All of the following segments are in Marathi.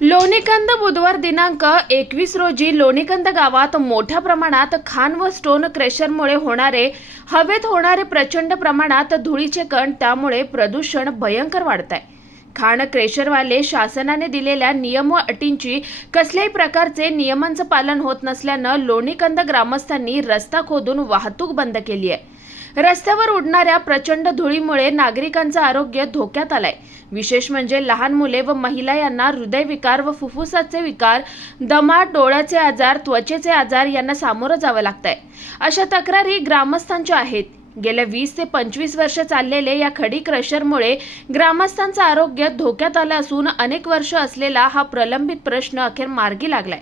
लोणीकंद बुधवार दिनांक एकवीस रोजी लोणीकंद गावात मोठ्या प्रमाणात खान व स्टोन क्रेशरमुळे होणारे हवेत होणारे प्रचंड प्रमाणात धुळीचे कण त्यामुळे प्रदूषण भयंकर वाढत आहे खाण क्रेशरवाले शासनाने दिलेल्या नियम व अटींची कसल्याही प्रकारचे नियमांचं पालन होत नसल्यानं लोणीकंद ग्रामस्थांनी रस्ता खोदून वाहतूक बंद केली आहे. रस्त्यावर उडणाऱ्या प्रचंड धुळीमुळे नागरिकांचं आरोग्य धोक्यात आलंय. विशेष म्हणजे लहान मुले व महिला यांना हृदयविकार व फुफ्फुसाचे विकार दमा डोळ्याचे आजार त्वचेचे आजार यांना सामोरं जावं लागतंय. अशा तक्रारी ग्रामस्थांच्या आहेत. गेल्या वीस ते पंचवीस वर्ष चाललेले या खडी क्रशरमुळे ग्रामस्थांचं आरोग्य धोक्यात आलं असून अनेक वर्ष असलेला हा प्रलंबित प्रश्न अखेर मार्गी लागलाय.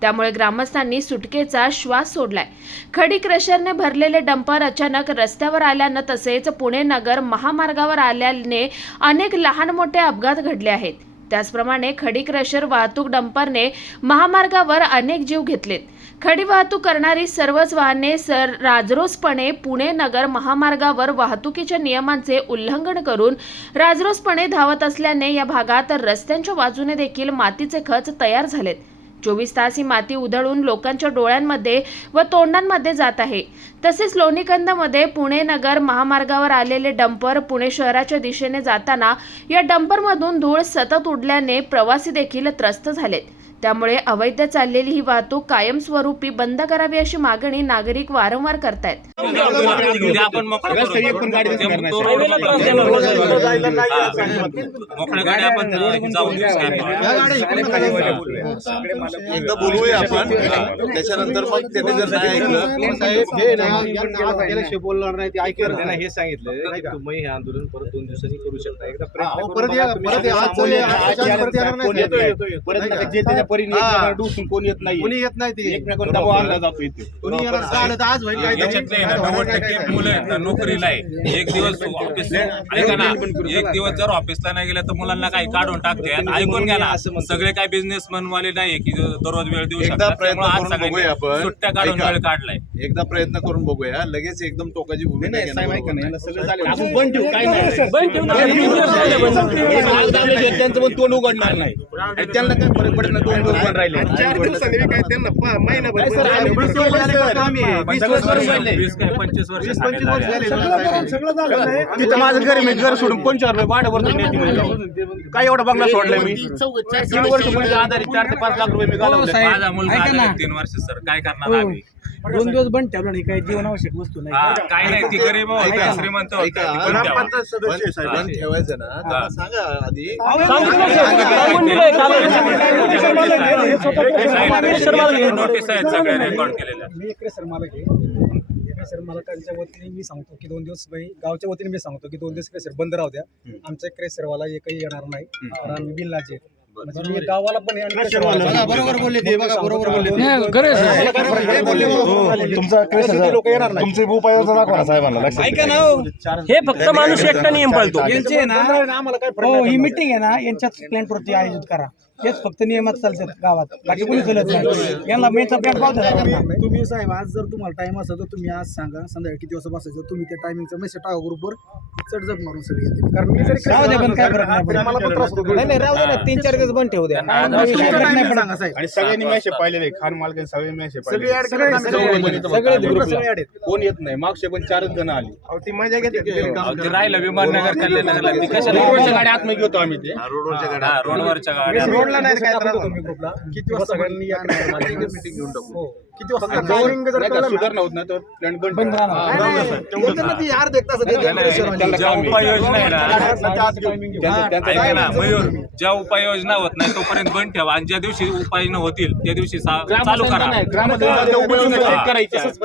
त्यामुळे ग्रामस्थांनी सुटकेचा श्वास सोडलाय. खडी क्रशरने भरलेले डंपर अचानक रस्त्यावर आल्यानं तसेच पुणे नगर महामार्गावर आल्याने अनेक लहान मोठे अपघात घडले आहेत. त्याचप्रमाणे खडी क्रशर वाहतूक डंपरने महामार्गावर अनेक जीव घेतलेत. खडी वाहतूक करणारी सर्वच वाहने सर राजरोसपणे पुणे नगर महामार्गावर वाहतुकीच्या नियमांचे उल्लंघन करून राजरोसपणे धावत असल्याने या भागात रस्त्यांच्या बाजूने देखील मातीचे खच तयार झालेत. चोवीस तास ही माती उधळून लोकांच्या डोळ्यांमध्ये व तोंडांमध्ये जात आहे. तसेच लोणीकंदमध्ये पुणे नगर महामार्गावर आलेले डंपर पुणे शहराच्या दिशेने जाताना या डंपरमधून धूळ सतत उडल्याने प्रवासी देखील त्रस्त झालेत. त्यामुळे अवैध चाललेली ही वाहतूक कायमस्वरूपी बंद करावी अशी मागणी नागरिक वारंवार करतायत आपण नाही. नाही हा. एकदा बोलूया त्याच्यानंतर मग त्याने जर नाही ऐकलं साहेब, हे ना, यांना आज गेल्याशिवाय बोलणार नाही ते ऐकलं त्यांना नाही. हे सांगितलं की तुम्ही हे आंदोलन परत दोन दिवसांनी करू शकता एकदा प्रयत्न अहो, करून परत बघा या- तुम्ही परत या- सांगा. आज बोलूया, आज आज परत येणार नाही. कोण येत नाही. येतो, येतो. परत नाही नाही का? जे त्याच्या परीने हा. डुसून कोण येत नाही कोणी येत नाही ते. एकमेकाला दबाव आणला जातो इथे कोणी येणार? तर आज होईल काय याच्यातले आहे ना, नव्वद टक्के मुलं आहेत ना, नोकरीला आहे. एक दिवस ऑफिस ऐका ना एक दिवस जर ऑफिसला नाही गेलं तर मुलांना काही काढून टाकते. ऐकून घ्या ना सगळे काही बिझनेसमॅन वाले नाही की दररोज वेळ देऊ एकदा शकतात. प्रयत्न त्यामुळे आज करून सगळ्यांनी बघूया आपण. सुट्ट्या काढून ऐका. वेळ काढलाय. एकदा प्रयत्न करून बघूया. लगेच एकदम टोकाची भूमिका नाही, साहेब, ऐका सगळं. आपण बंद ठेवू काय आज पण तोंड उघडणार नाही. आणि त्यांना काय फरक पडत नाही दोन पण राहिले. चार दिवसांनी काय त्यांना पा- महिनाभर वर्ष झाले? वीस काय पंचवीस वर्ष. तिथं माझं घर आहे, मी घर सोडून पंचवीस रुपये भाडं भरतो नेटमध्ये जाऊन. काय एवढा बंगला सोडलाय मी? तीन वर्ष म्हणजे आधारित चार ते पाच लाख रुपये मी घालवले? माझा मुलगा आजारी आहे तीन वर्ष सर. काय करणार आम्ही? दोन दिवस बंद ठेवलं नाही काही जीवनावश्यक वस्तू नाही. हा, काय नाही ती गरीब हो, ऐका, ती श्रीमंत होती, ऐका. ती बंद ठेवा. ग्रामपंचायत सदस्य आहे, बंद साहेब. बंद ठेवायचं ना त्यांना सांगा आधी. नोटीस आहेत सगळ्या रेकॉर्ड केलेल्या. मी इकडे इकडे मालकांच्या वतीने मी सांगतो की दोन दिवस बाई गावच्या वतीने मी सांगतो की दोन दिवस क्रेसर बंद राहू द्या. आमच्या क्रेसरवाला एकही येणार नाही. कारण आम्ही बिल्लाचे म्हणजे मी गावाला पण आहे आणि क्रशरवाला. क्रेशरवाला. बघा, बरोबर बोलले ते, बघा, बरोबर बोलले ते. आम्हाला काय फरक नाही पडले. तुमचा ते लोक येणार नाही. तुमचे उपाययोजना दाखवा ना साहेबांना लक्षात ऐका ना हो. हे फक्त माणूस एकटा नियम पाळतो यांचे आहे ना आम्हाला काय फरक हो ही. मिटिंग आहे ना यांच्याच प्लॅन वरती आयोजित करा हेच फक्त नियमात चालतात गावात. बाकी कोणी चालत नाही. यांना मेनचा प्लॅन पावतो तुम्ही साहेब आज जर तुम्हाला टाइम असेल तर तुम्ही आज सांगा संध्याकाळी किती वाजता बसायचं? तुम्ही त्या टायमिंगचा मेसेज टाका ग्रुपवर चढजप मारून सगळे. कारण मी जरी राहू द्या पण काय फरक नाही पडत. मला पण त्रास होतो. नाही नाही राहू द्या ना. तीन चार दिवस बंद ठेवू द्या. नाही. सांगा साहेब. आणि सगळ्यांनी मॅसेज पाहिलेले खान मालकांनी सगळे मॅसेज सगळे पाहिले add करा, आम्ही सगळे- सगळे- इथं सगळे बघा. ग्रुपला. सगळे add आहेत. कोण येत नाही. मागचे पण चारच जण आली. अहो, ती मजा घेते. राहिलं विमाननगर कल्याणनगरला. ती कशाला रोडवरच्या गाड्या आतमध्ये घेतो आम्ही ते. हा, रोडवरच्या गाड्या. रोडला नाही काय त्रास किती वाजता सगळ्यांनी या मीटिंग घेऊन टाकू. हो. किती वाजता जर ना- सुधारणा होत नाही तर प्लॅन बंद नाही, नाही, ती नाही, नाही. ज्या उपाययोजना आहे ना. त्यांचं- त्यांचं- ऐका ना मयूर ज्या उपाययोजना होत नाही तोपर्यंत बंद ठेवा. आणि ज्या दिवशी उपाययोजना होतील त्या दिवशी सा- चालू करा.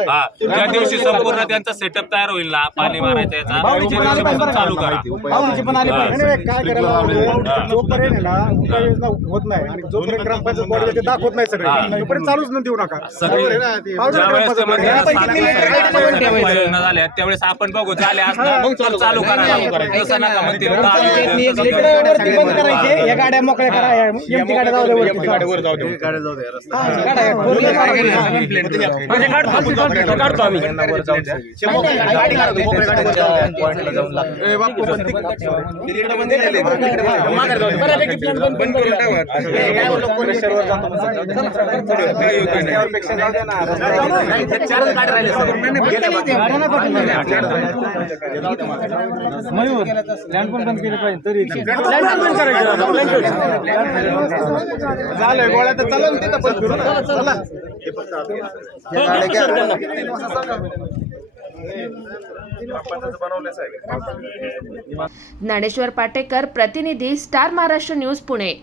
हा ज्या दिवशी संपूर्ण त्यांचा सेटअप तयार होईल ना. पाणी मारायचा याचा त्या दिवशी पासून चालू करा. नाही, नाही, काय करायला पाहिजे? जोपर्यंत आहे ना उपाययोजना होत नाही. आणि जोपर्यंत ग्रामपंचायत बॉडी दाखवत नाही सगळे. तोपर्यंत चालूच न देऊ नका. सगळे बरोबर आहे ना ते. ज्यावेळेस ते म्हणते ना, सात दिवसांनी उपाययोजना झाल्या त्यावेळेस आपण बघू झाले असणार मग चालू करायला तसं नका म्हणते दहा दिवस, इकडे वरती बंद करायचे या गाड्या मोकळ्या करा या एमटी गाड्या जाऊ वरती. हा, गाड्या. म्हणजे जाऊ. बऱ्यापैकी plan बंद करून टाका. मयूर लँड पण बंद केले पाहिजे तरी झालंय गोळ्या तर चला ना तिथं पण फिरू ना. चला. ज्ञानेश्वर पाटेकर प्रतिनिधी स्टार महाराष्ट्र न्यूज पुणे